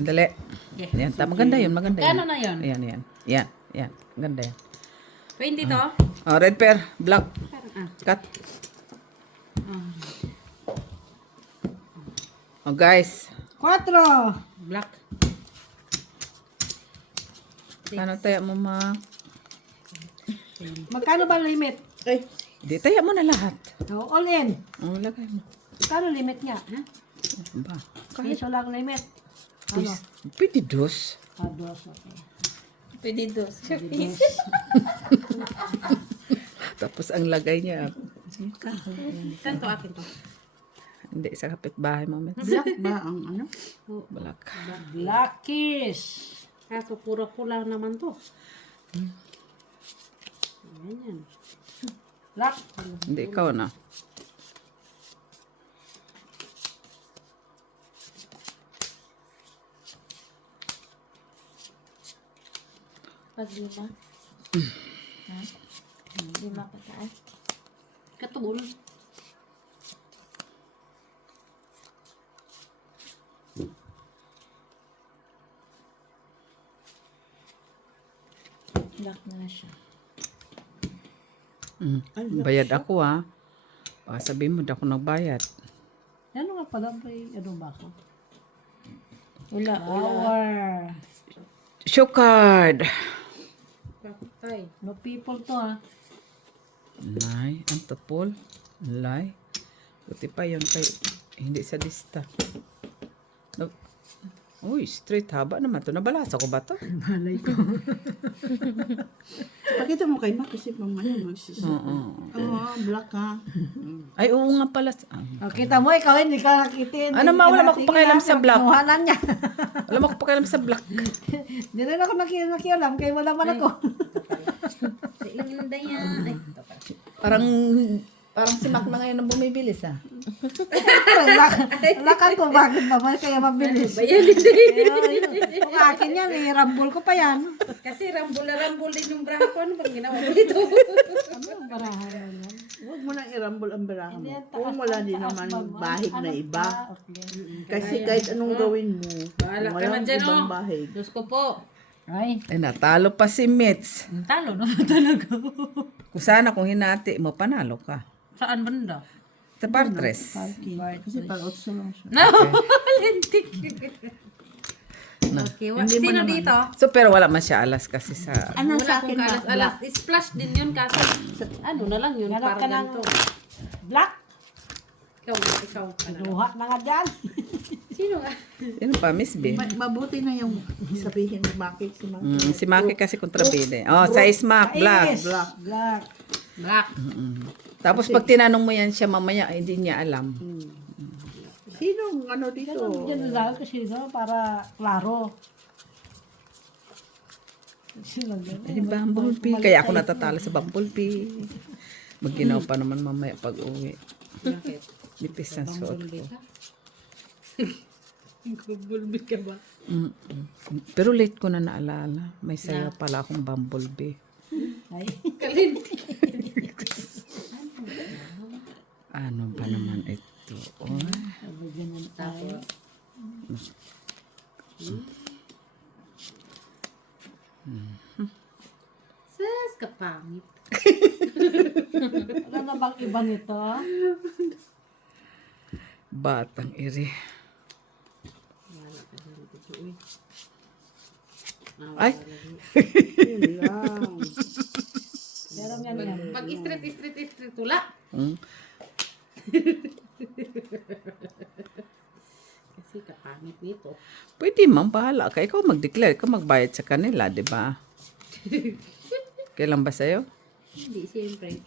Dali. Okay. Yan, maganda yun, maganda yun. Kano na yun? Yan. Maganda yan. 20 to? Oh, red pair, black. Cut. Oh, guys. 4. Black. Paano tayo mo, ma? Magkano ba limit? Ay, di tayo mo na lahat. No, all in. Oh, lagay mo. Magkano limit niya? Ha? Ba? Kahit Piso lang limit. Ano? pwede dos. Dos, okay. Pwede dos. Tapos ang lagay niya, Kanto akin to. hindi sa kapitbahay mo, Mets. Black ba ang ano? Black. Blackish. Kaso puro pula naman to. Ganyan. Black. Hindi, ikaw na. Pag lima. Ha? Lima pataas. Katubol. Black na siya. Bayad ako, ha. Baka sabihin mo, di ako nagbayad. Ano nga pala ba ano ba ako? Wala. Flower. Show card. Ay. No people to ha. Lay, antapol. Lay. Buti pa yun kay, hindi sa lista. Uy, straight haba naman to. Nabalasa ko ba to? Malay ko. Pakita mo kay Mac kasi pang ano magsisi. Oo. Black ha. Ay, oo nga pala. Oh, kita mo, ikaw hindi ka nakitin. Ano, ma, wala akong pakialam sa black. Kinuhanan niya. Alam mo ko pakialam sa black. Hindi rin ako nakialam, kaya wala man ako. Ilan yan? Ay, ito pala. Parang si Mac na ngayon ang bumibilis, ha? Lakan ko, bakit ba? Kaya mabilis. Bayan din. Kung akin yan, rambol ko pa yan. Kasi rambol din yung braha ko. Ano bang ginawa ko dito? Ano ang barahan yan? Huwag mo nang irambol ang baraha mo. Hindi, ang taas, Kung wala ang din taas naman ba? bahig na Ano iba. ba? Okay. Kasi kahit anong gawin mo, Bahala ka na walang dyan, ibang oh. bahig. Diyos ko po. Ay, Ay, natalo pa si Mitz. talo na talaga. Kung sana kung hinati mo, panalo ka. Saan banda? Sa partres. Kasi para otso lang siya. No, lintik. Okay, sino dito? So, pero wala man siya alas kasi sa... Ano Wala sa akong akin kalas. na Alas, splash din yun kasi. Ano na lang yun, Ganap ka parang ng ganito. black. Ikaw. Ano? Luha na nga dyan. Sino nga? Sino pa, Miss B? Mabuti na yung sabihin mo bakit si Mac. Si Maki kasi kontrabide. Oh, size Mac, black. Is, black. Black. Tapos pag tinanong mo yan siya mamaya, ay, hindi niya alam. Sino ano dito? Diyan lang kasi no, para klaro. Sino yan? Ay, bumblebee. Kaya ako natatalo sa bumblebee. Magginaw pa naman mamaya pag uwi. Bakit? Nipis ang suot ko. Bumblebee ka ba? Pero late ko na naalala. May sayo pala akong bumblebee. Ay, Kalinti. Ano ba naman ito? Oh. Tapos. Sas, kapangit. wala na bang iba nito? Batang iri. Ay! Yun lang. Pero yan yan. Pag street, wala. Kasi kapangit nito. Pwede man, bahala ka. Ikaw mag-declare, ikaw magbayad sa kanila, di ba? Kailan ba sa'yo? Hindi, siyempre.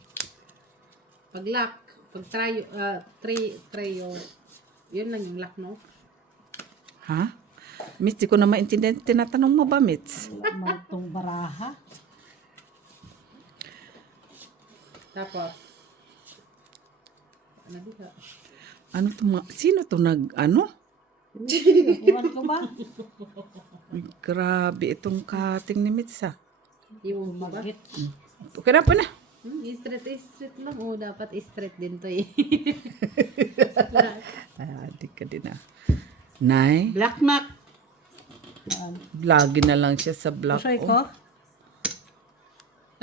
Pag lock, pag trayo, yun lang yung lock, no? Ha? Miss, di ko na maintindihan. Tinatanong mo ba, Mitz? Wala man itong baraha. Tapos, ano dito? Ano to sino to ano? Iwan ko ba? Ay, grabe itong cutting ni Mitz, ha? Yung ba? Magit. Okay na pa na. Straight lang. Oo, dapat straight din to eh. Ay, adik ka din, ha? Nay? Black Mac. Lagi na lang siya sa block. Pusoy ko.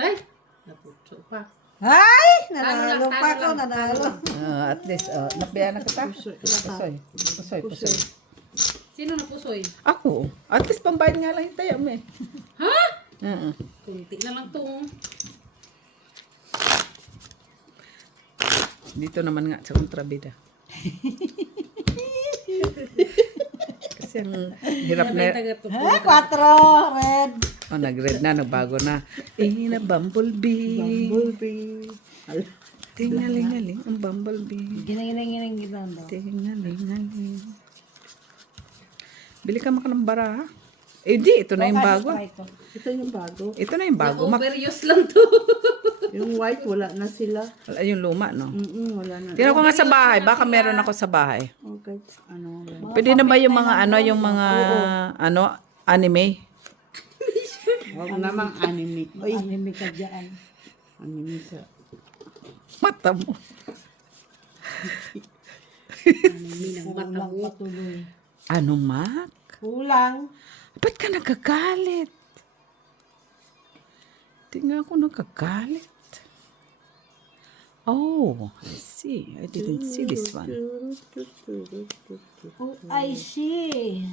Ay! Naputso pa. Ay! Talo Nanalo lang, pa talo ako, lang. nanalo. At least, napiyan na kita. Pusoy. Pusoy. Sino napusoy? Ako. At least pambayad nga lang yung tayo mo eh. Ha? Oo. Kunti na lang tong. Dito naman nga sa kontrabida. Kasi ang hirap na. Eh, 4, red. Oh, nag-red na, nagbago na. Na bumblebee. Bumblebee. Ala. Tingaling-aling ang bumblebee. Ginang-ginang-ginang daw. Tingaling-aling. Bili ka maka ng bara, ha? Eh, di. Ito na yung bago. Ito yung bago. Ito na yung bago. Overuse lang to. Yung white, wala na sila. Wala yung luma, no? Wala na. Tingnan ko nga sa bahay. Baka meron ako sa bahay. Okay. Ano, wala. Pwede na ba yung mga yung mga anime? Huwag namang anime. Uy, Anime ka dyan. anime sa... Mata mo. Minang mata Kulang mo. patuloy. Ano, Mac? Kulang. Ba't ka nagkagalit? Tingnan ko nagkagalit. Oh, I see. I didn't see this one. Oh, I see.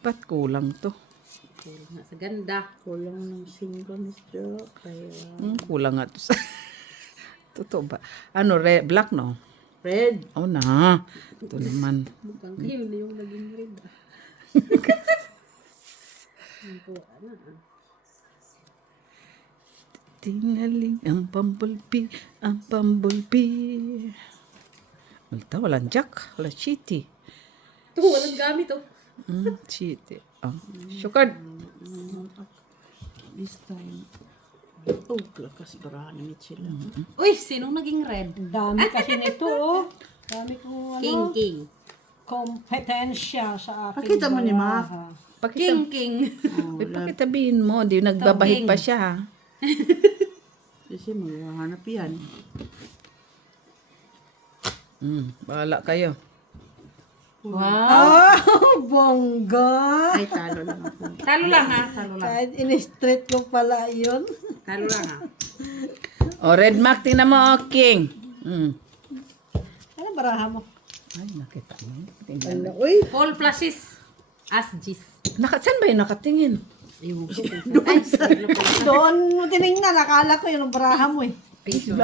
Ba't kulang to? Kulang sa ganda. Kulang ng single Miss Jo. Kaya... Kulang nga to sa... Totoo ba? Ano, black, no? Red. Oh na. Ito naman. Mukhang kayo na yung naging red. Ang tuwa na. Tingaling ang bumblebee, ang bumblebee. Walang jack, wala chitty. Ito, walang gamit oh. Chitty. Oh. Sukad. This time. Oh, lakas para ni sila. Uy, sinong naging red? Ang dami kasi nito, oh. Dami kong ano, King. kompetensya sa aking Pakita mo ni Ma. baraha. Pakita, King. pakitabihin mo, di nagbabahid pa siya. Ha? Kasi maghahanap yan. Bahala kayo. Wow. Oh, bongga! Ay, talo lang ako. Talo lang ha. Talo lang. Kahit in-street ko pala yun. Talo lang ha. O, red mark, tingnan mo, king. Ano baraha mo? Ay, nakita mo. Tingnan. Ala, uy! All pluses. Asgis. Saan ba yung nakatingin? Ayun. Ay, Doon mo tinignan, nakala ko yun ang baraha mo eh. piso.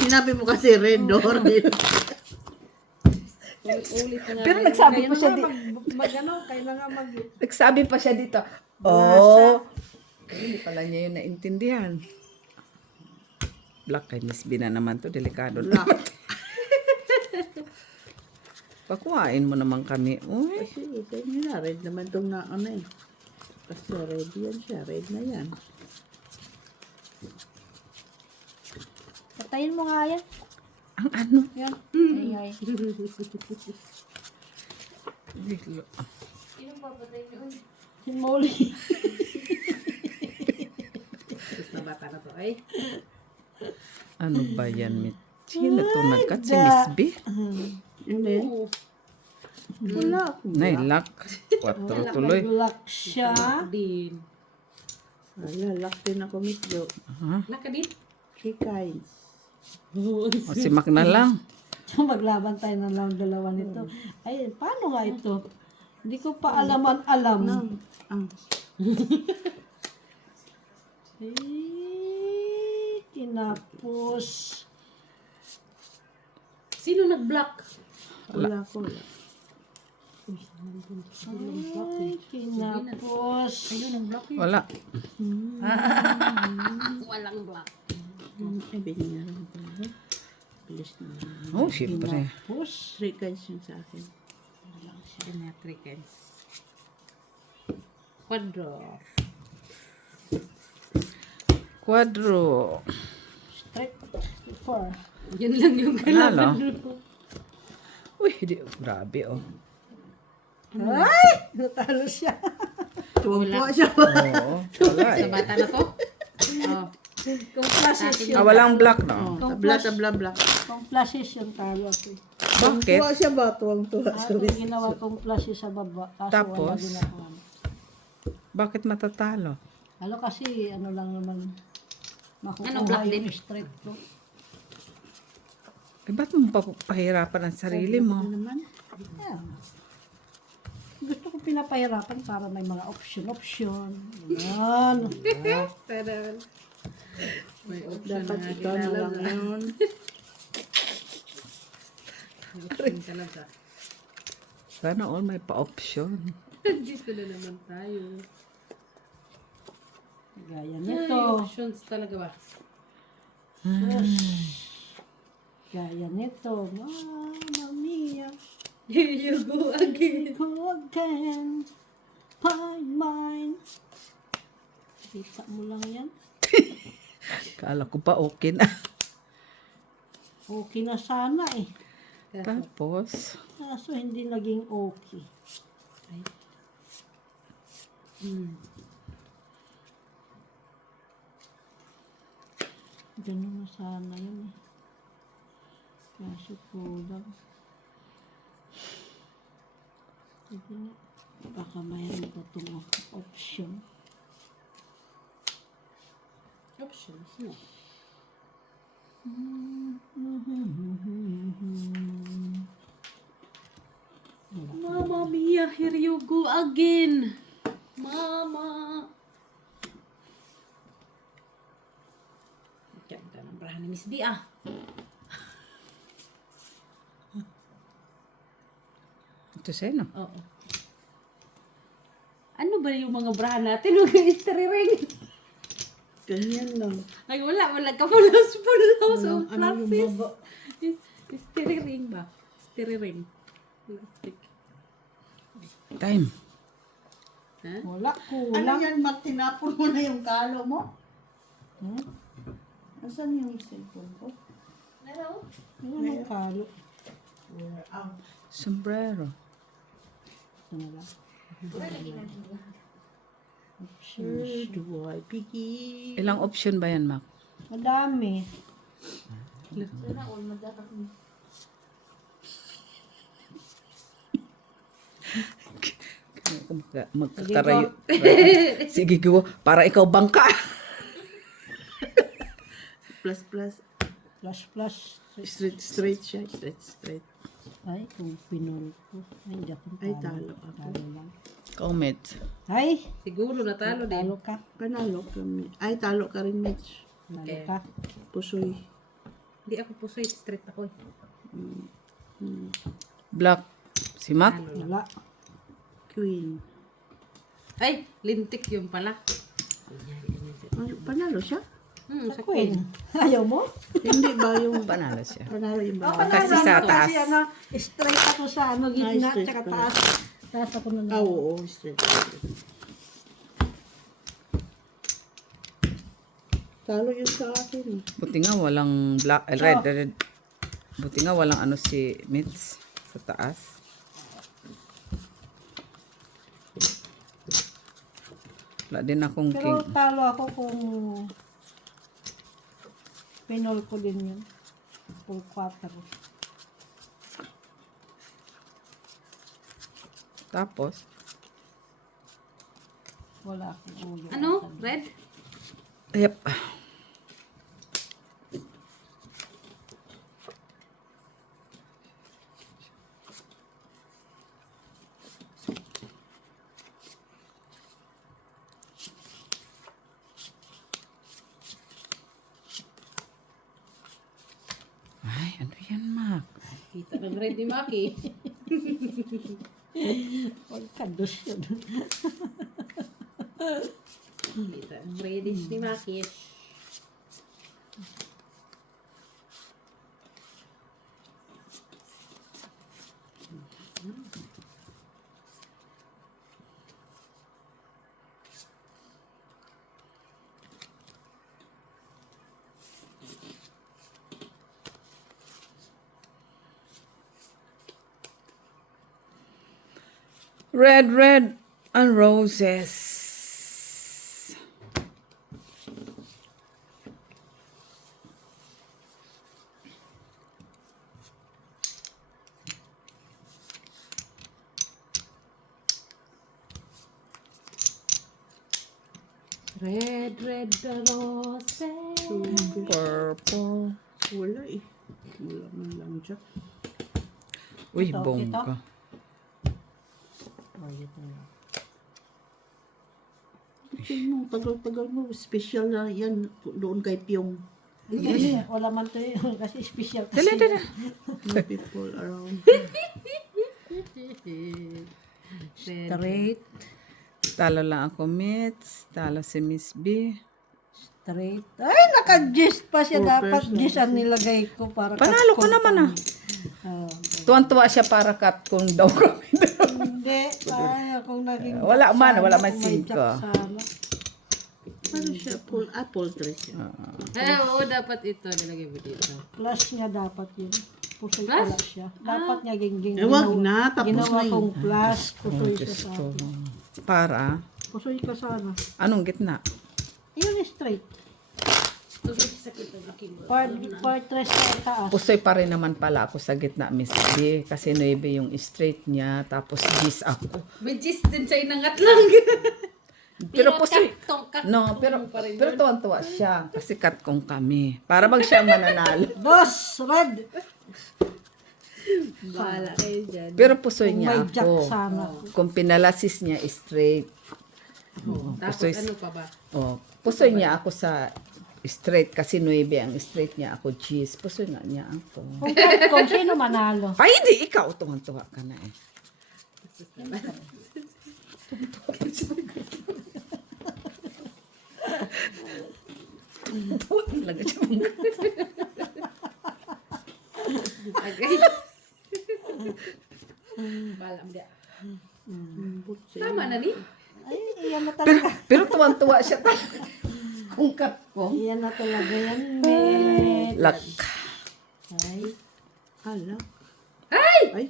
Sinabi mo kasi red or red. Ulit na nga. Pero nagsabi pa siya Nagsabi pa siya dito. Oh. Hindi pala niya yun naintindihan. Black kay Miss Bina naman to. Delikado na. Pakuhain mo naman kami. Uy. Kasi ito nila, red naman itong na ano eh. Kasi red yan siya, red na yan. Patayin mo nga yan. Ang ano? Yan. Ay, ay. Sino papatay niyo? Si Molly. Tapos na bata na to ay. Ano ba yan, Mit? Sino to nagkat? Si Miss B? Hindi. Wala ako. Nailak. 4 tuloy. Black siya. Din. Wala, lock din ako, Miss Jo. Laka din. 3 kinds. O si Mac na lang. Maglaban tayo ng lang dalawa nito. Ay, paano nga ito? Hindi ko pa alam. Ang Tinapos. Sino nag-block? wala ko. Wala. Tinapos. Ayun, nag-block yun. Wala. Walang block. Ay, binigyan ko. Bilis na. Oh, syempre. Tinapos. 3 kinds yun sa akin. Symmetricals. Quadro. Quadro. Straight. 4. Yun lang yung Panalo. Uy, grabe oh. Ay! Natalo siya. Tuwang po siya. Oo. Wala Sa eh. bata na to? Oh. Kung flashes yun. Walang black no? Oh, tabla, tabla, black. Kung flashes yung talo ako. Bakit? Tuwa siya ba? Tuwang-tuwa sa Kung ginawa kong flashes sa baba, kaso Tapos? wala ginagawa. Bakit matatalo? Ano kasi, ano lang naman, makukuha Ano, black yung din? straight ko. Eh, ba't mo pahirapan ang sarili mo? naman. Yeah. Gusto ko pinapahirapan para may mga option. Yan. Tadaan. May option Dapat na ikaw na lang yun. May option talaga. Sana all may pa-option. Dito na naman tayo. Gaya Ay, nito. options talaga ba? Gaya nito. Mamma mia. Here you go again. Go again. Find mine. Kita mo lang yan. Kala ko pa okay na. Okay na sana eh. Tapos, Kaso hindi naging okay. Ganun na sana yun eh. Kaso kulang. Sige nga. Baka mayroon pa itong option. Options, no? Mama Mia, here you go again. Mama. Ganda ng braha ni Miss B, ah. ito sa'yo no? Oo. Ano ba yung mga braha natin? Huwag yung history ring. Ganyan lang. Ay, wala ka pulos Walang of ano yung plastic. baba. History ring ba? History ring. Plastic. Time. Ha? Wala, Ano kulang. yan, Mac? Tinapon mo na yung kalo mo? Hmm? Asan yung cellphone ko? Ano ang kalo? Where out. Sombrero. Ito na lang. Where do I begin? Ilang option ba yan, Mac? Madami. Magkakarayo. Sige, go. Para ikaw bangka. Plus, plus. Plus, plus. Straight, straight siya. Straight, straight. Ay, kung pinol ko. Ay, hindi ako Ay, talo ako. Talo lang. Comment. Ay, Siguro natalo din. talo ka. Panalo kami. Ay, talo ka rin, Mitch. Talo Okay. ka. Pusoy. Hindi ako po straight ako. Black. Si Mac. Wala. Queen. Ay, lintik yun pala. Panalo siya? Sa Queen. Ayaw mo? Hindi ba yung Panalo siya. panalo yung ba? Kasi sa taas. Kasi ano, straight ako sa ano, gitna, straight tsaka pala. taas. Taas ako na Ah, oo, straight. Talo yun sa akin. Buti nga walang black, red, red. Buti nga walang ano si Mitz sa taas. Wala din akong Pero king. talo ako kung pinol ko din yun. Full quarter. Tapos, Wala akong ulo. Ano? Red? yep. Ay, ano yan, Mac? Kita ng red ni Maki. Huwag kados yun. Kita ng reddish ni Maki. Red, red, and roses. Red, red the roses. Purple. Wala eh. Wala man lang dyan. Uy, Ito, bongga. Oh, ito na. Yung tagal-tagal mo, special na yan doon kay Pyong. Kasi wala man to yun. Kasi special kasi. Dali, dali. No people around. Straight. Talo lang ako, Mitz. Talo si Miss B. Straight. Ay, naka-gist pa siya. Four Dapat person. gist ang nilagay ko para Panalo ka cut naman ah. Oh, Tuwan-tuwa siya para cut kung daw kami. hindi. Ay, akong naging Wala jack man, sana, wala man kung may cinco. jack sana. Ano siya? Poultry siya. Oo, dapat ito. Nilagay mo dito. Plus niya dapat yun. Pusoy Plus? pala siya. Dapat niya gingging. Eh, wag na. Tapos Ginawa na yun. kong plus. Pusoy siya Diyos sa ko. akin. Para? Pusoy ka sana. Anong gitna? Yun straight. Sakit ang laki mo. Part 3 sa taas. Pusoy pa rin naman pala ako sa gitna, Miss B. Kasi 9 yung straight niya, tapos gis ako. May gist din siya inangat lang. Pero pusoy, cut no, pero tuwan-tuwa siya. Kasi cut kong kami. Para bang siya mananalo. Dos! Red! Bahala kayo dyan. Pero pusoy Kung may niya jack ako. sana. Kung pinalasis niya straight. Tapos pusoy- ano pa ba? Oh, pusoy niya ako sa straight kasi 9 ang straight niya ako cheese. Pusoy nga niya ako. Kung sino manalo. Ay, hindi ikaw. Tuwan-tuwa ka na eh. Tuwa talaga siya. Agay. Bahala mo dia. Tama na ni. Ay, iyan na talaga. Pero tuwan-tuwa siya talaga. Kung cut ko. Iyan na talaga yan. Met. Lak. Ay, Hala. Ay! Ay.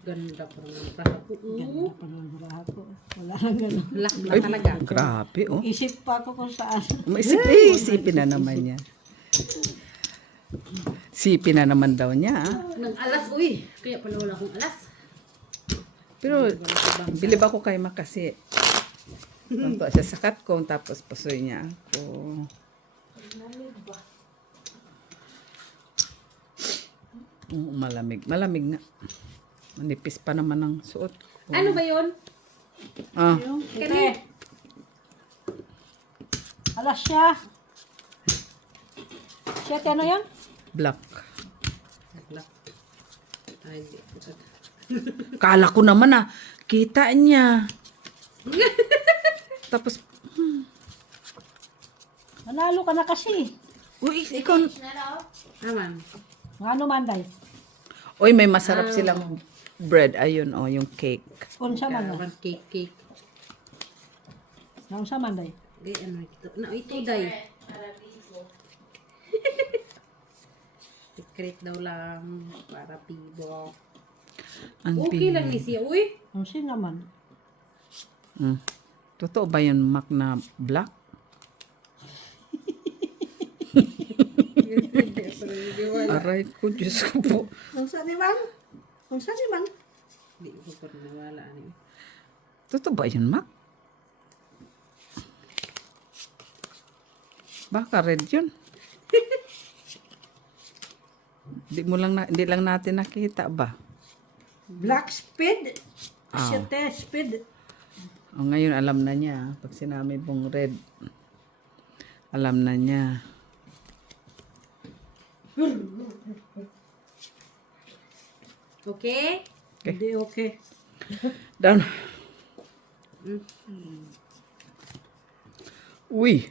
Ganda pa rin ang praha ko. ganda pa ng braha ko. Wala nang gano'n. Lak na talaga. Grabe, oh. Isip pa ako kung saan. Isipin na naman niya. Sipin na naman daw niya. Ah. Nang alas, uy. Kaya pala wala akong alas. Pero bilib ako kay Ma kasi tuwa siya sa cut ko tapos pusoy niya ako. Malamig. Malamig nga. Manipis pa naman ang suot ko. Ano ba yun? Ah, Ite. Alas siya. Siya, ano yan? black. Lak. Ay, di. Kala ko naman kita niya. Tapos, Manalo ka na kasi. uy, ikaw, Aman. Ano man, day? uy, may masarap silang bread. Ayun, oh, yung cake. Unsa man, day? Kawan cake. Unsa man, day? Gay, ano ito? Na, ito, day. Secret daw lang. Para pibo. Ang Okay pili. lang ni siya, uy. Unsa naman? Totoo ba yun, Mac, na black? Aray ko, Diyos ko po. Unsa ni man? Unsa ni man? Hindi ko pa rin nawala. Ano. Totoo ba yun, Mac? Baka red yun. Hindi lang natin nakita ba? Black speed. Ah. Siya te, speed. O ngayon alam na niya. Pag sinabi pong red, alam na niya. Okay? Hindi okay. Down. Uy.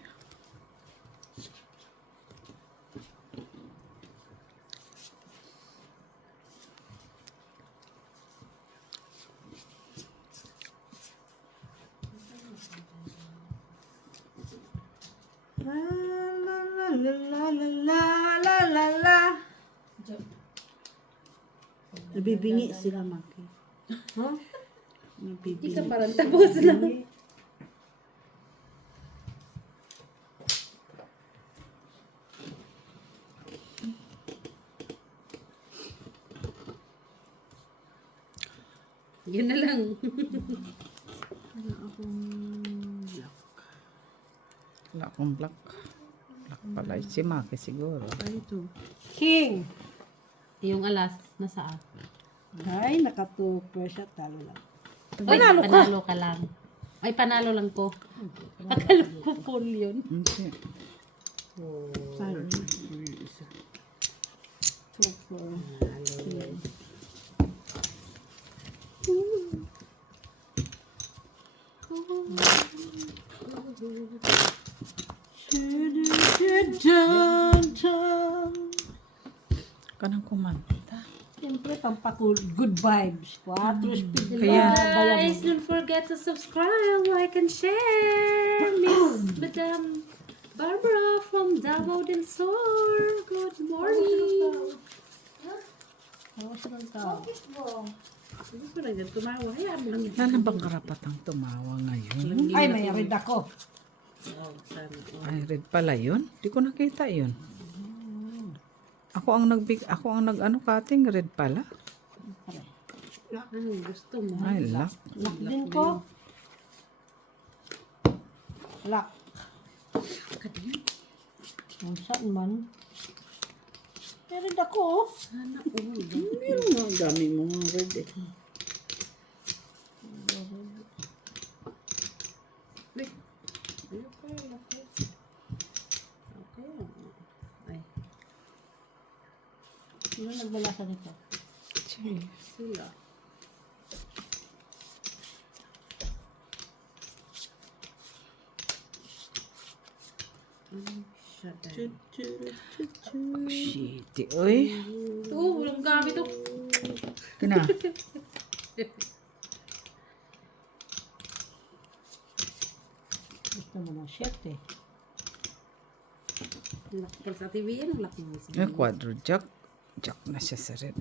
La la la la la la la la la. Nabibingi sila, Maki. Huh? Hindi Nabibingi. ka parang tapos lang. Yun na lang. Wala akong black. Wala akong black. Black pala. Si Maki siguro. Ay, ito. King. Yung alas, nasaan? Ay, nakatuper siya. Talo lang. Panalo ka lang. Ay, panalo lang ko. Akala ko full yun. Hindi. Saan? Tuper. Kanang kumanta. Siyempre, pampakul. Good vibes. 4 speed. Kaya- Guys, don't forget to subscribe, like, and share. Miss Madam Barbara from Davao del Sur. Good morning. Gusto na dyan tumawa. Hayaan mo lang yan. Wala na bang karapatang tumawa ngayon? Ay, may red ako. Oh, sana. Ay, red pala yun. Di ko nakita yun. Ako ang nag-ano cutting, red pala. Ano gusto mo? Ay, lock. Lock din ko. Lock. Ang saan man. May red ako. Sana all. Meron nga, ang dami mo nga red eh. Ay, Sino nagbalasa nito? sila. Shut down. Shit, oy. Oo, walang gamit to. Kina. Gusto mo ng shirt eh. Lock pa sa TV yan, lock mo si Yung quadro jack. Jack na siya sa red.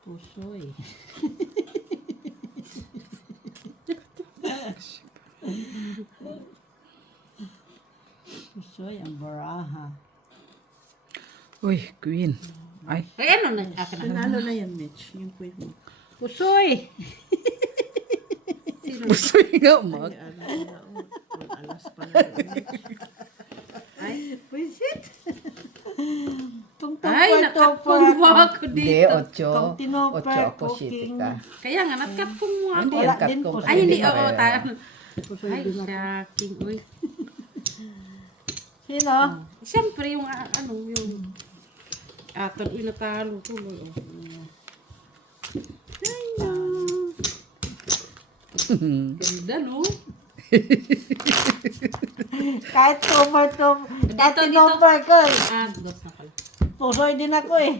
Pusoy. Pusoy ang baraha. Uy, queen. Ay, Ay, ano na? Aka na. Nanalo na yan, Mitch. Yung queen mo. Pusoy! pusoy nga mag. Ay, ano na, oh. Kung alas pa na yun, Mitch. Ay, Visit! ay, nakapungwa ako Hindi, dito. ocho. Kung tinoper, Ocho ako, cooking. shitty ka. Kaya nga, nakapungwa ako. Hindi, Wala ang cut din ko. po. Ay, hindi, oo, pareho. tayo. Pusoy Ay, din ako. shocking. Uy. Sino? Siyempre, yung ano, yung atol, yung natalo tuloy. Ganda, no? Kahit kahit Dito. tinoper ko eh. Dos na pala. Pusoy din ako eh.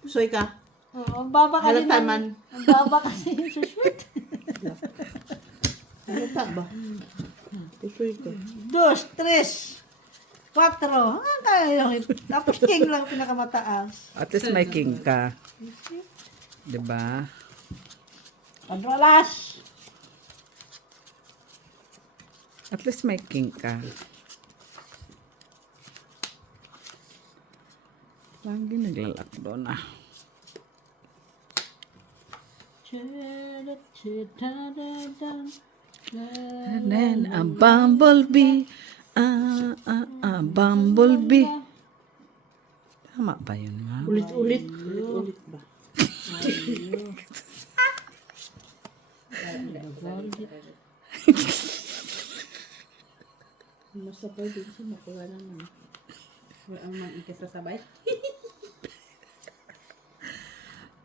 Pusoy ka. Ang baba kasi Halata man. Ang baba kasi yung suswit. Halata ba? Pusoy ka. 2, 3, 4. Tapos king lang pinakamataas. At least may king ka. Diba? Padralas. At least may king ka. Lagi naglalakdo na. And then a bumblebee. Bumblebee. Tama ba yun, ma? Ulit-ulit. Ulit-ulit ba? Masapay din siya. Makuha naman. Ang mga ikasasabay.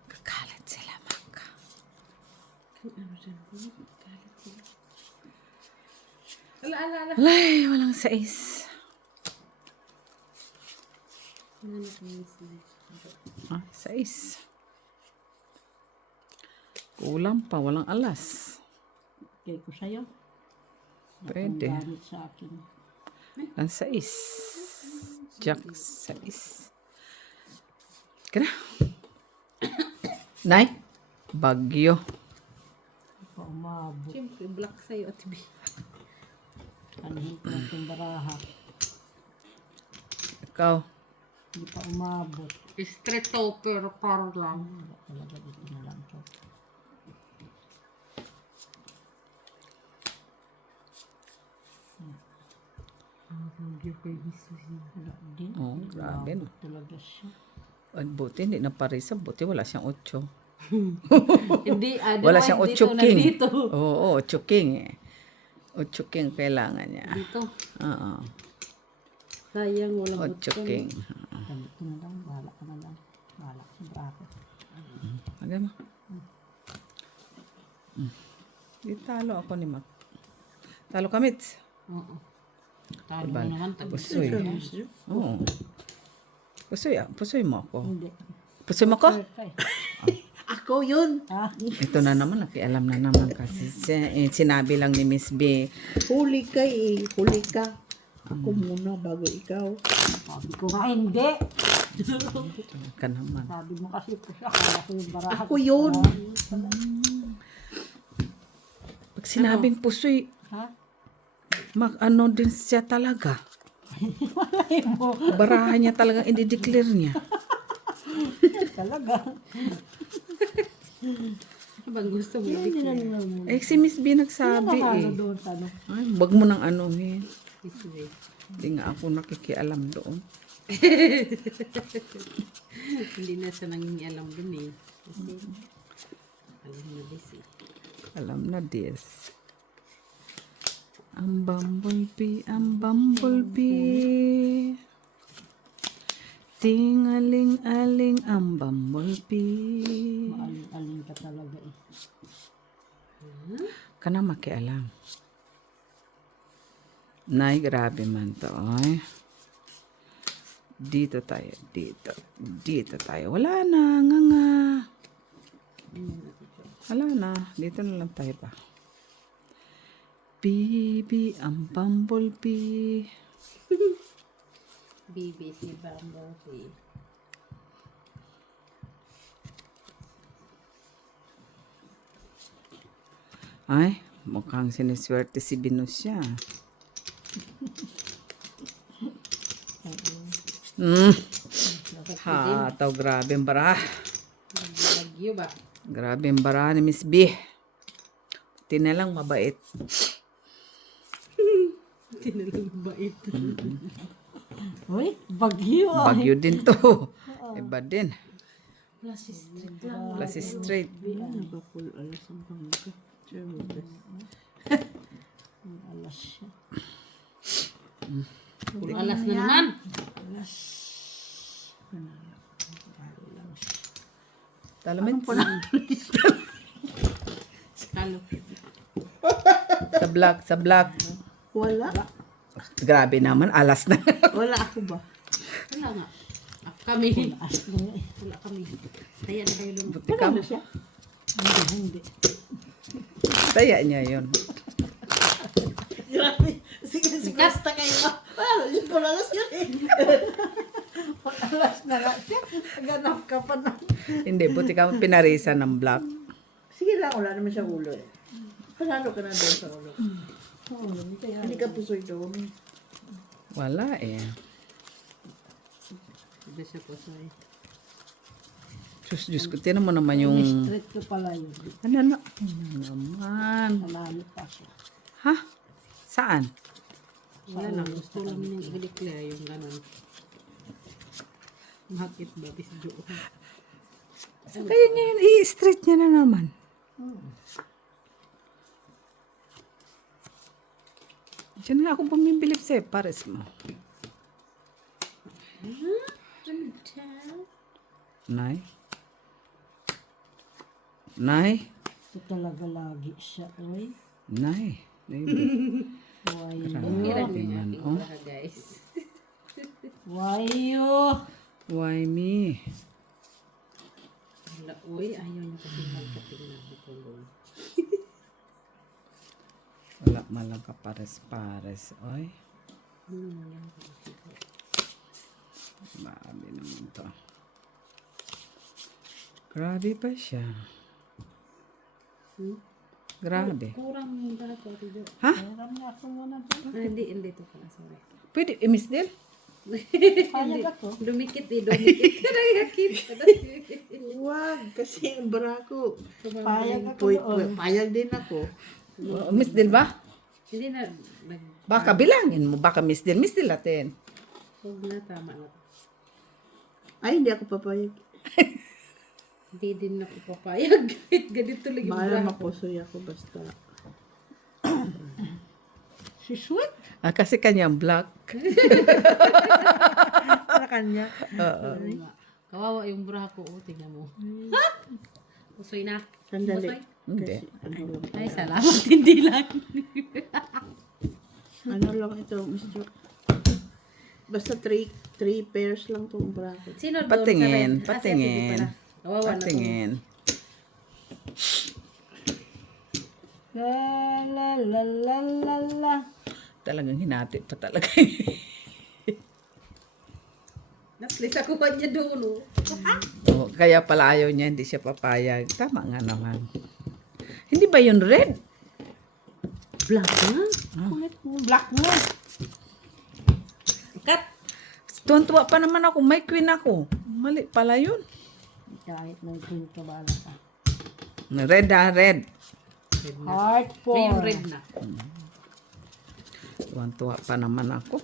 Kakalat sila, Maka. Ala. Alay, walang sais. Sais. Kulang pa, walang alas. Kaya ko sa'yo. Pwede. Ang gamit sa akin. Ang sais. Jack sais. Kana. Nay, bagyo. Pa umabot. Siyempre, black sa'yo at B. Anuhin ko lang itong baraha. Ikaw. Hindi pa umabot. Street topper, parang lang. Wala talaga dito na lang to. Lagi kay Jesus niya. Wala din. Oh, grabe no. Talaga siya. At buti, hindi na parisa. Buti wala siyang 8. Hindi, Wala siyang 8 king. Dito. Oo, 8 king eh. 8 king kailangan niya. Dito. Oo, Sayang, walang 8 king. Ganito na lang. Bahala ka na lang. Bahala ka sa brako. Ano mo? Di talo ako ni Mac. Talo kamit. Oo. Talo Diba? mo naman. Pusoy. Oo. Pusoy mo ako. Hindi. Pusoy mo ko? Okay. Ako yun. Ah, Ito na naman, nakialam na naman kasi sinabi lang ni Miss B. Huli ka eh. Huli ka. Ako muna bago ikaw. sabi ko nga hindi. Ka naman. Sabi mo kasi po siya. Kaya ko yung baraha. Ako yun. Pag sinabing pusoy, Ha? ano din siya talaga. Malay mo. Barahan niya talagang i-declare niya. Talaga. Bang gusto mo? Hindi na nila mo. Eh, si Miss B nagsabi Ano eh. doon sa ano? Ay, wag mo nang ano eh. Sige. Hindi nga ako nakikialam doon. Hindi na siya nangingialam dun eh. Kasi, alam na this eh. Alam na this. Ang bumblebee, ang bumblebee. Tingaling-aling ang bumblebee. Maaling-aling ka talaga eh. Ka na makialam. Nay, grabe man to. Ay. Dito tayo, dito. Dito tayo. Wala na, nga. Wala na. Dito na lang tayo pa. Bibi, ang bumblebee. BBC Bumblebee. Ay, mukhang siniswerte si Binusya. Ha, taw grabe ang bara. Bagyo ba? Grabe ang bara ni Miss B. Tinalang mabait. Tinalang bait. Uy, bagyo. Bagyo din to. Iba din. Plus strict lang. Plus straight. Nakapul alas ang pangka. Alas siya. Puro alas na naman. Talamin Talo. sa black. Wala. Grabe naman, alas na. Wala ako ba? Wala nga. Kami. Wala kami. Kaya na kayo lumabas. Buti ka mo. Hindi. Taya niya yun. Grabe. Sige, basta kayo. Yun po alas yun eh. Alas na nga siya. Ganap ka pa na. Hindi, buti ka mo pinarisan ng black. Sige lang, wala naman siya ulo eh. Panalo ka na doon sa ulo. Hindi ka pusoy doon. Wala eh. Hindi siya po sorry. Diyos ko, tinan mo naman yung... Straight ko pala yun. Ano naman? Malalo pa siya. Ha? Saan? Wala lang. Gusto lang niyang i-declare yung ganun. Bakit ba? Bisjo. Kaya niya yun, i-straight niya na naman. Diyan nga ako bumibilip sa'yo, pares mo. Nay? Nay? Ito talaga lagi siya. Uy. Nay? Baby. Why? Grabe man, oh. Guys. Why you? Why me? Wala. Uy, ayaw niya kasi magkatingnan sa tulong. Wala malang ka pares-pares, oy. Grabe naman to. Grabe pa siya. Grabe. Kurang yung darato. Ha? Meron nga ako muna dyan. Hindi ito pala. Sorry. Pwede, i-miss din? Payag ako. Dumikit eh. Dumikit. Nangakit. Wag, kasi ang barako. Payag ako doon. Payag din ako. Miss din ba? Hindi na, Baka bilangin mo, baka miss din natin. huwag na, tama na. Ay, hindi ako papayag. Hindi din ako papayag. Kahit ganito lang yung Mahal bra. mapusoy ako basta. Si Sweet. Kasi kanyang black. Sa kanya. Oo nga. Kawawa yung bra ko. Oh, tingnan mo. Pusoy na. Sandali. Pusoy. Hindi. Ano lang, Ay, salamat. Hindi lang. ano lang ito, Mr. Basta three pairs lang itong bracket. Sino doon? Patingin, Sa red? Ah, si Ate patingin. Di pala. Kawawa na to. Patingin. La la la la la la. Talagang hinati pa talaga. Naslis ako ba niya doon, oh. Oh, kaya pala ayaw niya, hindi siya papayag. Tama nga naman. Hindi ba yun red? Black na. Kulit mo. Black mo. Cut. Tuwan-tuwa pa naman ako. May queen ako. Mali pala yun. Kahit may green ka ba ka. Red ha, red. Heart May yung 4. red na. Tuwan-tuwa pa naman ako.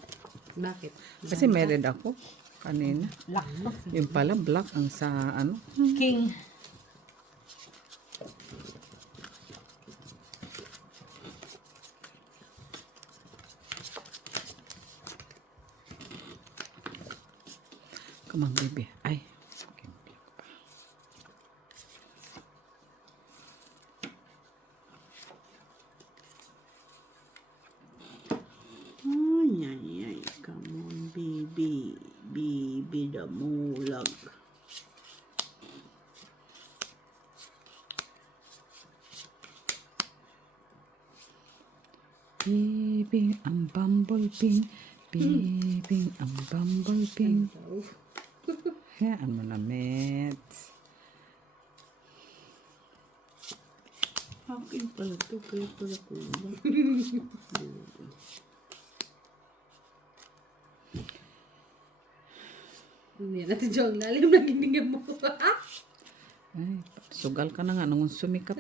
Bakit? Kasi may red ako kanina. Black mo. Yung pala black ang sa ano. King. Come on, baby. Ay. Ay, ay, ay. Come on, baby. Baby damulag. Bibing ang bumblebee. Bibing ang bumblebee. Hayaan mo na, Mets. Akin pala ito. Kaya pala ko. Yan natin dyan. Lalim na giningin mo. Ay, sugal ka na nga nung sumikap.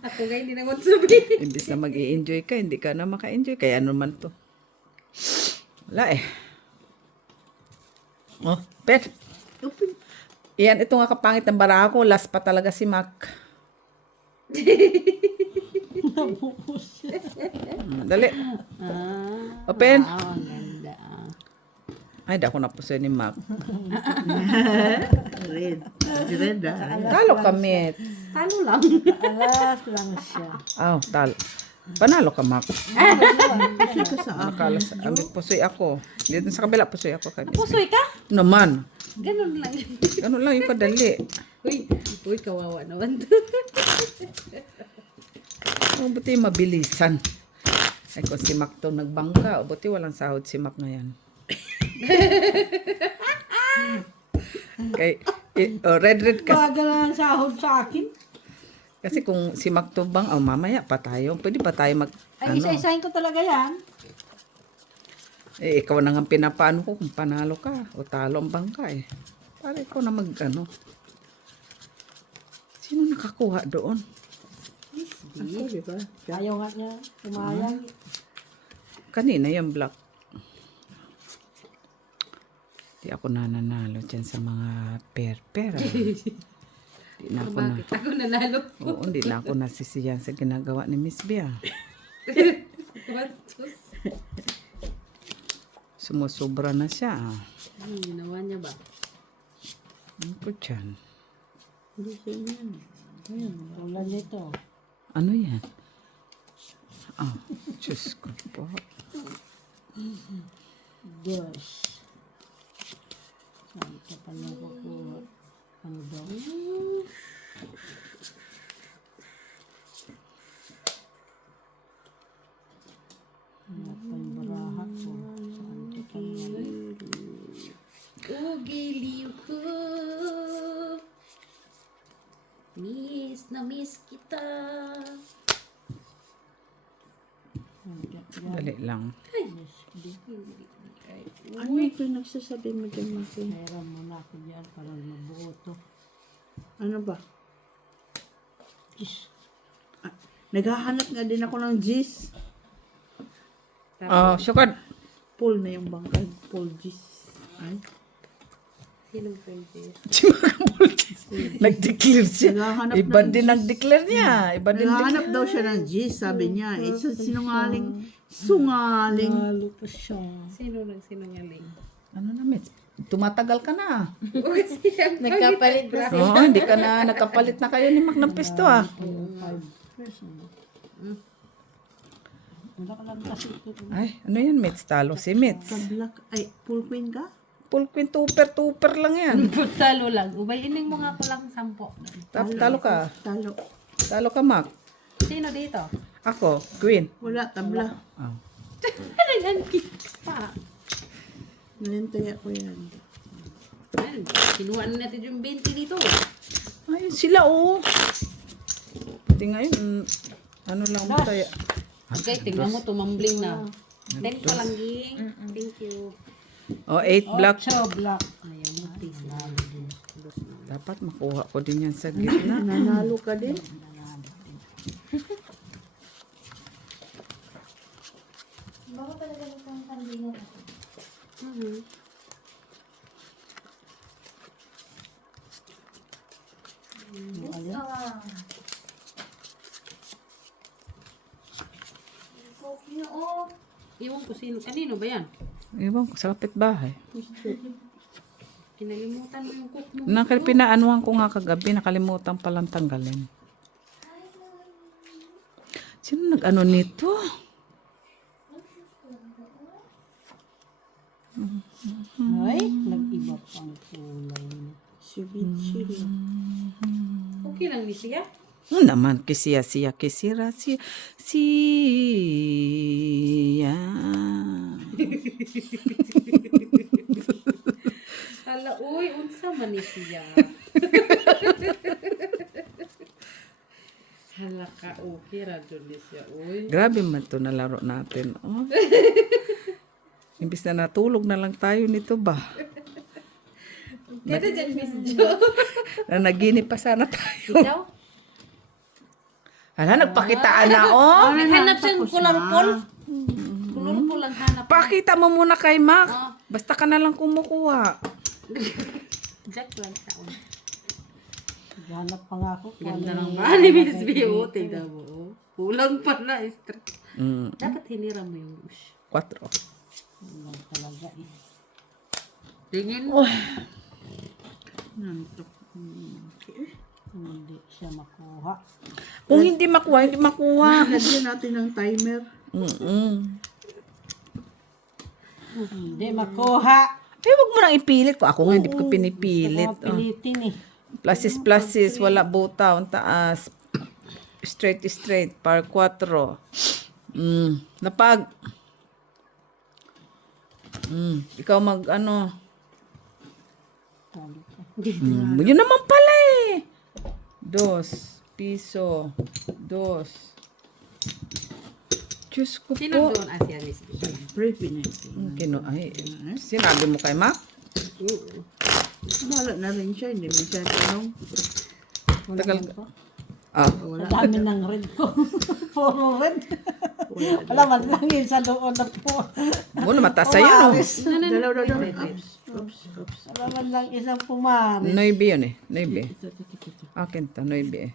Ako nga hindi na konsubi. Imbis na mag-i-enjoy ka, hindi ka na maka-enjoy. Kaya ano man to. Wala eh. Oh, pet. Iyan, ito nga kapangit ng bara ko. Last pa talaga si Mac. Dali. Open. Ah, ang ganda. Ay, di ako napusoy ni Mac. Red. Red ah. Talo ka, Met. Talo lang. Alas lang siya. Oh, talo. Panalo ka, Mac. Kasi ko sa Nakalas. Pusoy ako. Dito sa kabila, pusoy ako. Pusoy ka? Naman. Ganun lang. Ganun lang yung kadali. Uy, kawawa naman to. Oh, buti mabilisan. Ay, kung si Mac to nagbangka, buti walang sahod si Mac ngayon. Kay, red kasi. Bagal na ang sahod sa akin. Kasi kung si Mac to bang, mamaya pa tayo. Pwede pa tayo mag, Ay, isa-isahin ko talaga yan. ikaw na nga pinapaano ko kung panalo ka o talo ang bangka eh. Para ikaw na Sino nakakuha doon? Ako, di ba? Ayaw nga niya. Umayang. Kanina yung black. Di ako nananalo dyan sa mga pair-pair. Di na ako na. Bakit ako nanalo? Oo, hindi na ako nasisiyan sa ginagawa ni Miss Bia. Sumusobra na siya. Ano ginawa niya ba? Ano po dyan? Hindi siya yan. Ayun, tulad nito. Ano yan? Ah, Diyos ko po. Diyos. Saan ka pala kukuha? Ano daw? Ano pa yung baraha ko? Saan ka pala? Ugiliw ko. Miss na miss kita. Dali lang. Ano ito yung nagsasabi mo dyan, Maki? Meron mo na ako dyan para mabuo to. Ano ba? Diyos. Naghahanap nga din ako ng G's. Oh, syukad. Pull na yung bangkag. Pull G's. Ay. Sinong pwede? Si Mga Bulgis. Nag-declare siya. Naghahanap Iba ng din G's. nag-declare niya. Iba din Naghahanap daw siya ng G's, sabi niya. It's a sinungaling. Sungaling. Halo pa siya. Sino nagsinungaling? Ano na, Mitch? Tumatagal ka na. Nagkapalit na siya. Oo, hindi ka na nakapalit na kayo ni Mac ng pisto ah. Yung 5 years. Wala ka lang kasi ito. Ay, ano yan, Mitch? Talo si Mitch. Black. Ay, full queen ka? Full queen, tuper lang yan. Talo lang. Ubay, ining mo nga ko lang 10. Talo ka. Talo. Talo ka, Mac. Sino dito? Ako, queen. Wala, tabla. Oh. Nag-antik pa. Nalintay ako yan. Ay, kinuha na natin yung 20 dito. Ay, sila oh. Pati ngayon, ano lang mo tayo. Okay, tingnan mo, tumambling na. Thank you lang, Ging. Thank you. Oh, 8 black. 8 black. Ayan, mutis na. Dapat makuha ko din yan sa gitna. Nanalo ka din. Baka pala ganito ang kambingan. Okay, oh. Iwan ko sino. Kanino ba yan? Ewan ko, sa kapitbahay. Kinalimutan mo yung cook mo. Pinaanuhan ko nga kagabi, nakalimutan palang tanggalin. Sino nag-ano nito? Ay, nag-iba pang kulay. Chili. Okay lang ni siya. Ano naman, kisira, siya. Hala, uy, unsa man ni siya. Hala ka, okay ra dyan ni siya, uy. Grabe man to na laro natin. Oh. Imbis na natulog na lang tayo nito ba? Kaya dyan, Miss Jo. Naginip pa sana tayo. Ikaw? Hala, nagpakitaan na oh. Naghanap siyang kulorpol. Kulorpol ang hanap. Pakita mo muna kay Mac. Oh. Basta ka na lang kumukuha. Jack lang siya. uy. Hanap pa nga ako. Ganda ng bahay ni Miss B.O. Tignan mo. oh. Kulang pa na. Dapat hinira mo yung bush. 4. Wala talaga eh. Tingin. Nantok. Hindi siya makuha. Kung hindi makuha, hindi makuha. Lagyan natin ng timer. Hindi makuha. Eh, wag mo nang ipilit ko. Ako nga, hindi ko pinipilit. Mga pilitin eh. Pluses, wala buta, ang taas. Straight, par 4. Napag. Ikaw mag, ano. Yun naman pala eh. 2 piso. 2. Diyos ko Sino po. doon Asia Miss B? Pray pinay. Ay, sinabi mo kay Mac? Wala na rin siya. Hindi mo siya tanong. Tagal ka. Ah, Ang dami ng red ko. Puro red. Wala man lang yun sa doon na po. muna mataas sa'yo, no? Dalaw. Oops. Wala man lang isang pumaris. 9 yun eh. 9. Akin to, 9 eh.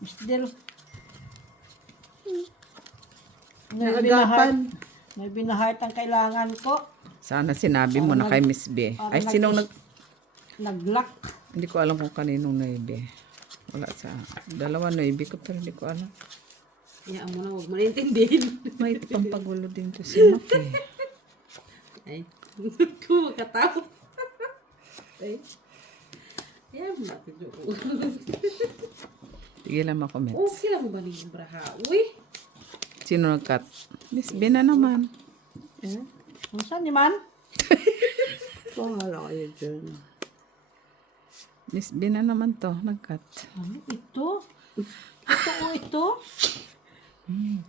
Still. Naagapan. May binahart ang kailangan ko. Sana sinabi mo na kay Miss B. Ay, sinong Nag-lock. Hindi ko alam kung kaninong 9. Wala sa... Dalawa 9 ko, pero hindi ko alam. Hayaan mo na, huwag mo na intindihin. May pampagulo din to si Mac eh. Ay, kung makatawa. Ay. Yan, natin doon. Tigilan mo ako, Mets. Okay lang ba ni Braha? Uy! Sino nag-cut? Miss B na naman. Kung saan ni man? Pahala kayo dyan. Miss B na naman to, nag-cut. Ano ito? Ito o ito?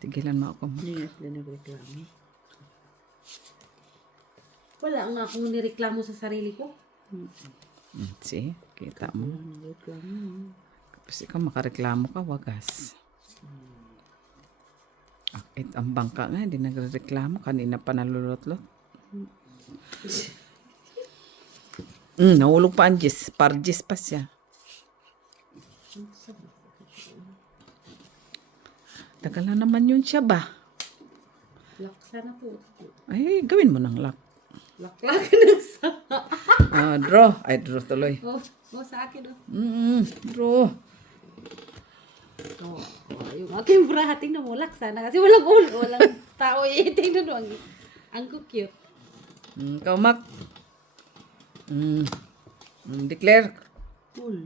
Tigilan mo ako. Hindi nga sila nagreklamo. Wala nga akong nireklamo sa sarili ko. See, kita mo. Nagreklamo. Tapos ikaw makareklamo ka, wagas. Ang bangka nga, hindi nagreklamo. Kanina pa nalulot-lot. Nahulog pa ang gis. Pargis pa siya. Tagal na naman yun siya ba? Lock sana po. Ay, gawin mo ng lock. Lock na sa... Draw. Ay, draw tuloy. Sa akin oh. Draw. Yung aking bra, tingnan mo, lock sana. Kasi walang ulo, walang tao. Tingnan mo, ang cute. Ikaw, Mac. Declare. Cool.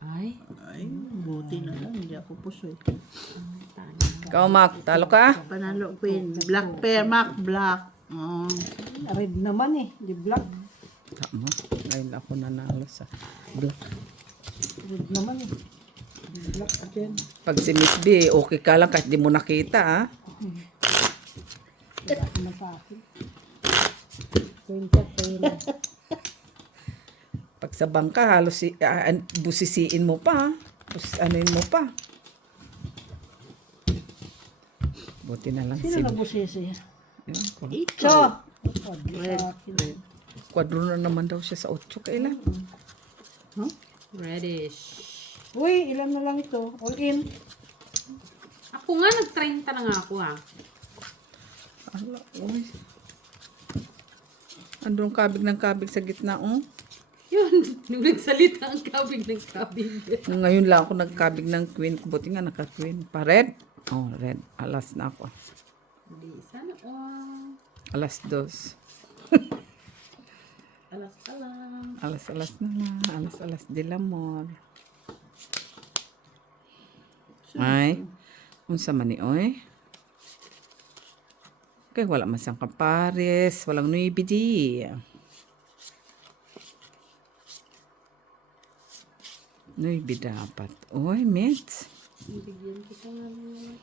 Ay, Ay, buti na lang. Hindi ako pusoy. Ikaw, Mac. Talo ka? Panalo, Queen. Black pair, Mac. Black. Red naman eh. Di black. Tama. Ngayon ako nanalo sa black. Red naman eh. Black again. Pag si Miss B, okay ka lang kahit di mo nakita, ha? Wala naman sa akin. Kwenta, kwenta. Pag sa bangka, halos busisiin mo pa. Anuin mo pa. Buti na lang Sino nabusisi? Ito. Kwadro na naman daw siya sa 8. Kailan? reddish. Uy, ilan na lang ito? All in. Ako nga, nag-30 na nga ako ha. Ala, uy. Andun kabig ng kabig sa gitna, oh. Yun, nung nagsalita ang kabig ng kabig. Ngayon lang ako nagkabig ng queen. Buti nga naka-queen. Pa red? Oh, red. Alas na ako. Hindi, sana all. Alas 2. Alas-alas. Alas-alas na lang. Alas-alas de lamor. Ay. Unsa man ni oy? Kay wala man sang kapares. Walang nuibidi. Nuibi dapat. Oy, mates. Bigyan kita nga naman.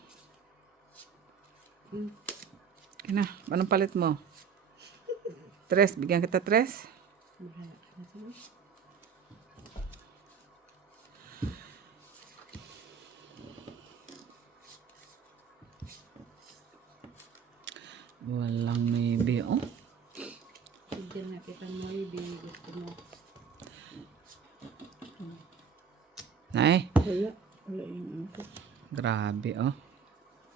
Kina, anong palit mo? 3. Bigyan kita 3. Walang maybe, oh. Bigyan na kita mo, ibig gusto mo. Nay, Wala. Wala yung ako. grabe, oh.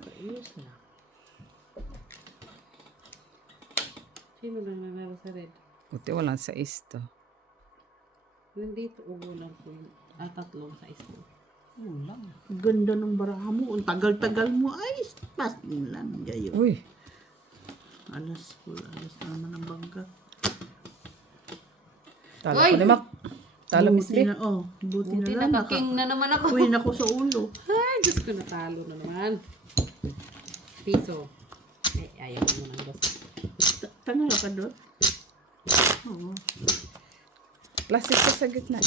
Ayos na. Sino lang nanalo sa red? Buti walang 6 to. Nandito, ulan ko. 3 sa isa. Ulang. Ganda ng baraha mo. Ang tagal-tagal mo. Ay, pas din lang. Gayo. Uy, Alas naman ang bangka. talo Uy! ko ni Mac. Talo, Miss B. Buti na, buti Buti na na lang. kaking na naman ako. Queen ako sa ulo. Ay, Diyos ko, natalo na naman. Piso. Ay, ayaw mo ng dos. Tangala ka doon? Oo. Plastic ka sa gitna.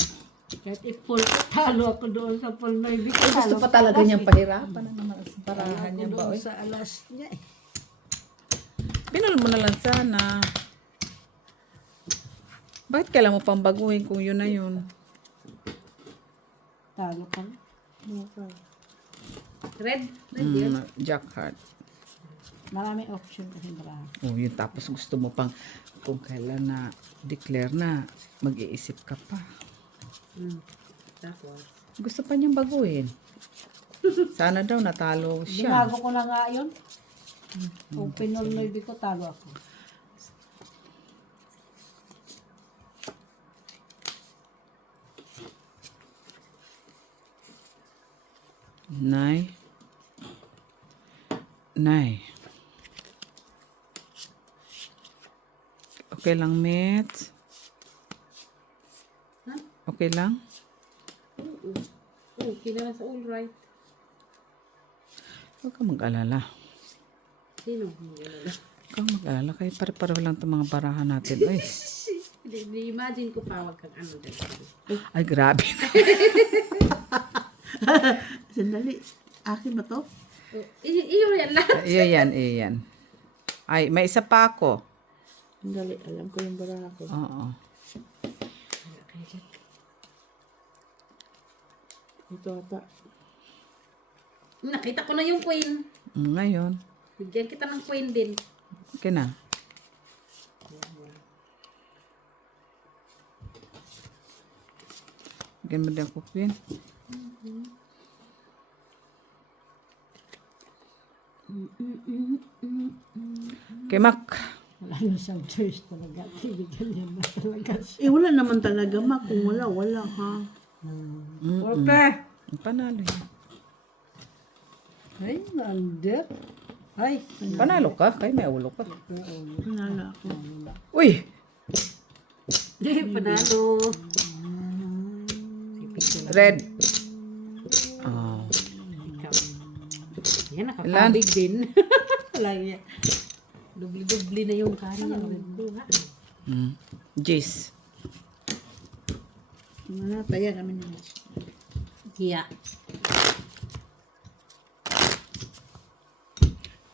Kahit i-full, talo ako doon sa full na ibig. Gusto pa talaga niyang pahirapan na naman sa parahan niya ba, doon oy? sa alas niya eh. Binal mo na lang sana. Bakit kailangan mo pang baguhin kung yun na yun? Talo ka. Red? Red yun. Jack heart. Maraming option kasi baraha. Oh, yun. Tapos gusto mo pang kung kailan na declare na, mag-iisip ka pa. Tapos. Gusto pa niyang baguhin. Sana daw natalo siya. Binago ko na nga yun. Kung pinol na ibig ko, talo ako. Nay. Nay. Okay lang, Mets? Ha? Okay lang? Okay na lang sa all right. Huwag ka mag-alala. Sino? Mag-alala. Huwag kang mag-alala. Kaya pare-pareho lang itong mga barahan natin. Ay, Imagine ko pa, wag kang ano dyan. ay grabe. Sandali. Akin ba to? Iyo yan lahat. Iyo yan. Ay, may isa pa ako. Sandali. Alam ko yung baraha ko. Oo. Ito ata. Nakita ko na yung queen. Ngayon, Bigyan kita ng queen din. okay na. Bigyan mo din ako, Queen. Okay, Mac. Wala na siyang choice talaga. Bibigyan niya na talaga siya. Eh, wala naman talaga, ma. Kung wala, wala, ha? Okay. Panalo yan. Ay, nandir. Ay, Panalo ka, kaya may ulo ka. Nala ako. Uy! Panalo. Red. Oh. Yan, nakakabig din. lagi. Dubli-dubli na yung kanin niya. Jace. Taya namin yun. Hiya.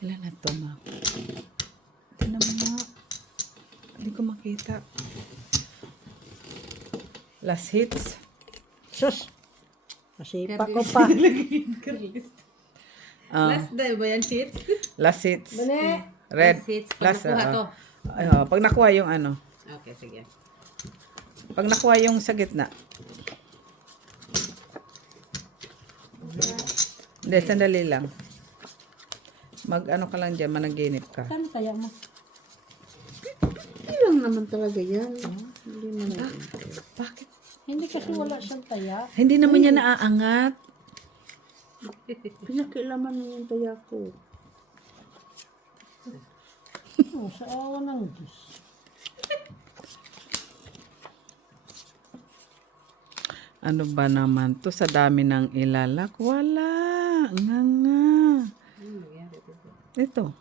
Ilan na to, Mac? Ito naman nga. Hindi ko makita. Last hits. Sus! Masipa ko pa. Last day ba yan, hits? Last hits. Bale. Red. Last hits. Pag Last, nakuha to. Pag nakuha yung ano. Okay, sige. Pag nakuha yung sa gitna. Hindi, sandali lang. Mag-ano ka lang dyan, managinip ka. Kano kaya mo? Hindi lang naman talaga yan. Hindi naman. Bakit? Hindi kasi wala siyang taya. Hindi naman niya naaangat. Pinakilaman na yung taya ko. Oh, sa awa ng Diyos. Ano ba naman to sa dami ng ilalak? Wala. Nga nga. Ito.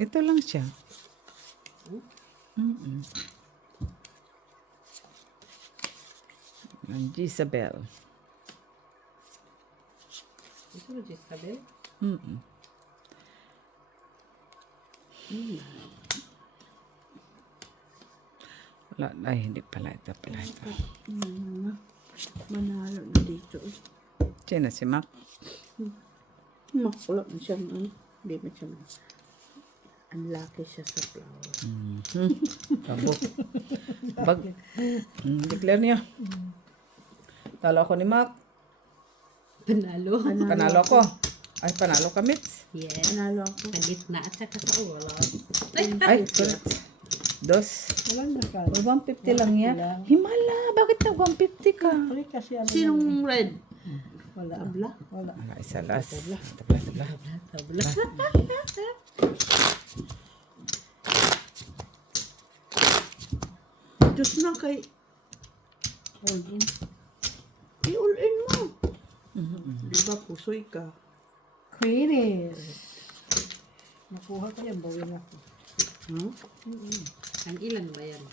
Ito lang siya. Ang Jezabel. Ito na, Jezabel. Wala. Ay, hindi pala. Ito pala. Ito. Manalo na dito. Sino si Mac? Wala na siyang ano. Hindi na siya. Unlucky siya sa flower. Tabo. Bag. Declare niya. Talo ako ni Mac. Panalo. Panalo ako. Ay, panalo ka, Mitz. Yes. Panalo ako. Sa gitna at saka sa ulo. Ay, correct. Dos. Walang nakal. O, 150 lang yan. Himala, bakit na 150 ka? Uli kasi ano. Sinong red? Wala. Abla? Wala. Wala, isa last. Tabla, tabla. Tabla. Diyos na kay... All in. I-all in mo. Di ba pusoy ka? Queenies. Nakuha ko yan. Bawin ako. Huh? Ang ilan ba yan?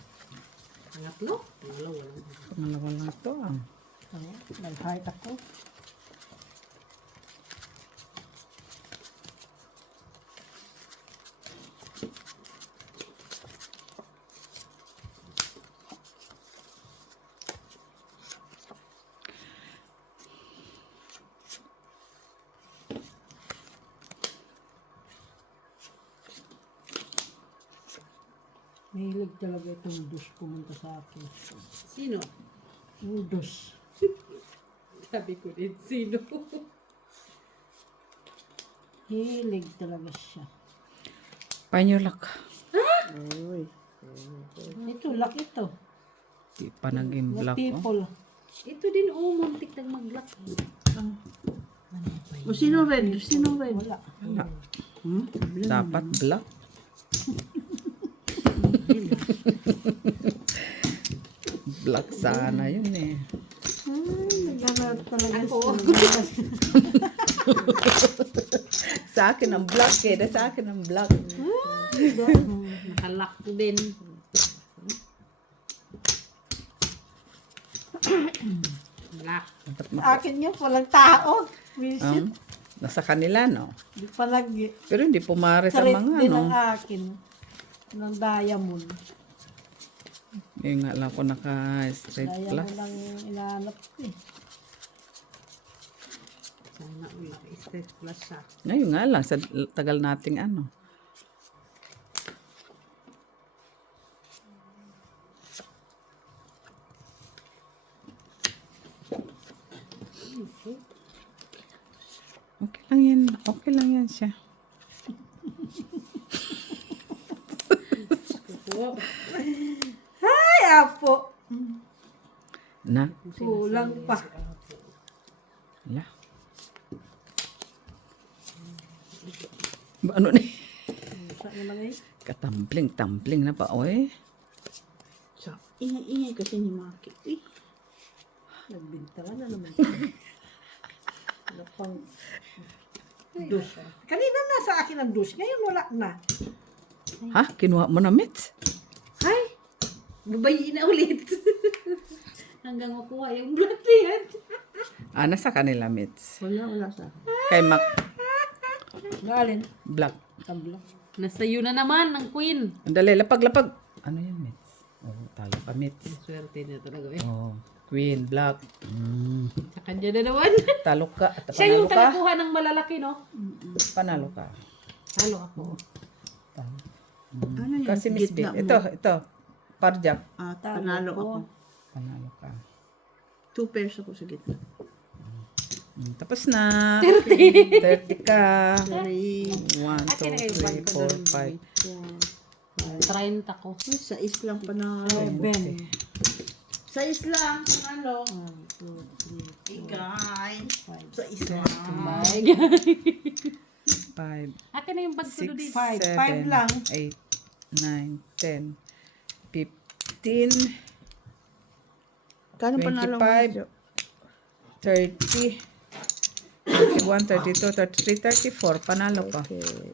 Pangatlo? Pangalawa lang. Pangalawa lang ito. Nag-heart ako. Mahilig talaga itong dos pumunta sa akin. Sino? Yung dos. Sabi ko din, sino? Hilig talaga siya. Find your luck. Uy. Ito, luck ito. Di pa naging The black, oh. people. Ito din, muntik nang mag-lock. O sino red? Sino red? Wala. Wala. Hmm? Dapat black. Black sana yun eh. Ay, naghanap talaga Ako. Sa akin ang black eh. Sa akin ang black. Nakalock din. Lock. Akin yan, walang tao. Visit. Nasa kanila, no? Di pa lagi. Pero hindi pumare sa Sarit mga, din no? ang akin. Ng diamond. Yung nga lang ako naka-straight Diamond plus. lang inaanap ko eh. Sana ulit. Stage plus siya. Ngayon nga lang, sa tagal nating ano. Okay lang yan. Okay lang yan siya. Ay, apo. Na. Kulang pa. Ala. Ano na? Sa naman eh. Katampling-tampling na pa, oy. Sa ingay-ingay kasi ni Maki. Eh, Nagbintangan na naman. Ano pang dus. Kanina nasa akin ang dus. Ngayon wala na. Ha? Kinuha mo na, Mitz? Ay! Babayin na ulit. Hanggang makuha yung black yan. Ah, nasa kanila, Mitz. wala sa. Kay Mac Galin. Black. Tablo. Nasa iyo na naman ng queen. Dali, lapag-lapag. Ano yan, Mitz? Oh, talo ka, Mitz. Swerte na talaga eh. Oh, Queen, Black. Sa kanya na naman. Talo ka. Siya Panalo yung ka. talakuha ng malalaki, no? Panalo ka. Halo ako. Ano yan? Kasi Miss B. Gitna mo. Ito. Parjak. Ah, panalo ako. Panalo ka. 2 pairs ako sa gitna. Tapos na. 30 ka. Sorry. 1, 2, 3, 4, 5. 30 ko. Ay, sa lang pa na. 7. Sa lang. Kung ano. 1, 2, 3, Ikay. Sa lang. 5, Akin na yung bag ko 6, dito. 7, 5 lang. 8, 9, 10, 15, Kano panalo 25, 30, 31, 32, 33, 34. Panalo ka. Okay.